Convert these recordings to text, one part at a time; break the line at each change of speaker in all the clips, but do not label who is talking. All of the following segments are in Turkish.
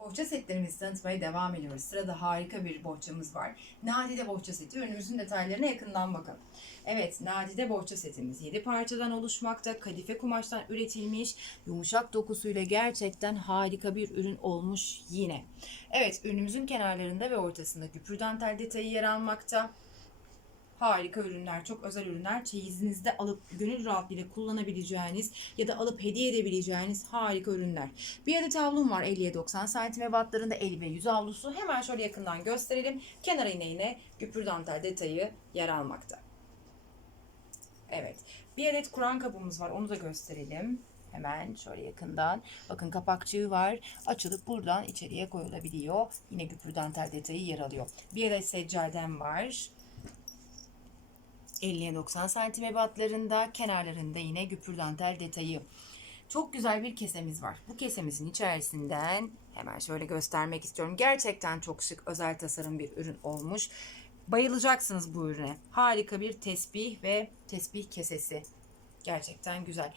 Bohça setlerimizi tanıtmaya devam ediyoruz. Sırada harika bir bohçamız var. Nadide bohça seti. Ürünümüzün detaylarına yakından bakalım. Evet, nadide bohça setimiz 7 parçadan oluşmakta. Kadife kumaştan üretilmiş. Yumuşak dokusuyla gerçekten harika bir ürün olmuş yine. Evet, ürünümüzün kenarlarında ve ortasında güpür dantel detayı yer almakta. Harika ürünler, çok özel ürünler. Çeyizinizde alıp gönül rahatlığıyla kullanabileceğiniz ya da alıp hediye edebileceğiniz harika ürünler. Bir adet havlum var 50'ye 90 santim ebatlarında 50 ve 100 havlusu. Hemen şöyle yakından gösterelim. Kenar iğneğine güpür dantel detayı yer almakta. Evet. Bir adet Kur'an kabımız var. Onu da gösterelim. Hemen şöyle yakından. Bakın kapakçığı var. Açılıp buradan içeriye koyulabiliyor. Yine güpür dantel detayı yer alıyor. Bir adet seccadem var. 50'ye 90 santim ebatlarında. Kenarlarında yine güpür dantel detayı. Çok güzel bir kesemiz var. Bu kesemizin içerisinden hemen şöyle göstermek istiyorum. Gerçekten çok şık, özel tasarım bir ürün olmuş. Bayılacaksınız bu ürüne. Harika bir tesbih ve tesbih kesesi. Gerçekten güzel.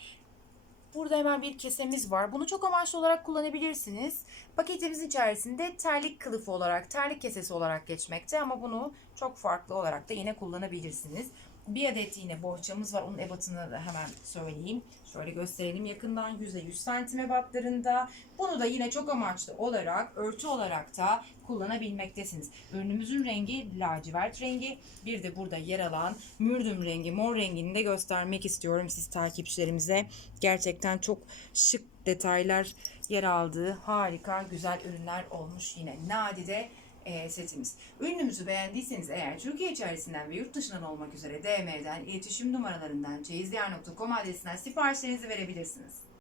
Burada hemen bir kesemiz var. Bunu çok amaçlı olarak kullanabilirsiniz. Paketimizin içerisinde terlik kılıfı olarak, terlik kesesi olarak geçmekte ama bunu çok farklı olarak da yine kullanabilirsiniz. Bir adet yine bohçamız var. Onun ebatını da hemen söyleyeyim. Şöyle gösterelim yakından. %100 santim ebatlarında. Bunu da yine çok amaçlı olarak, örtü olarak da kullanabilmektesiniz. Ürünümüzün rengi lacivert rengi. Bir de burada yer alan mürdüm rengi, mor rengini de göstermek istiyorum siz takipçilerimize. Gerçekten çok şık detaylar yer aldığı harika güzel ürünler olmuş yine. Nadide e, setimiz. Ürünümüzü beğendiyseniz eğer Türkiye içerisinden ve yurt dışından olmak üzere DM'den, iletişim numaralarından, çeyizdiğer.com adresinden siparişlerinizi verebilirsiniz.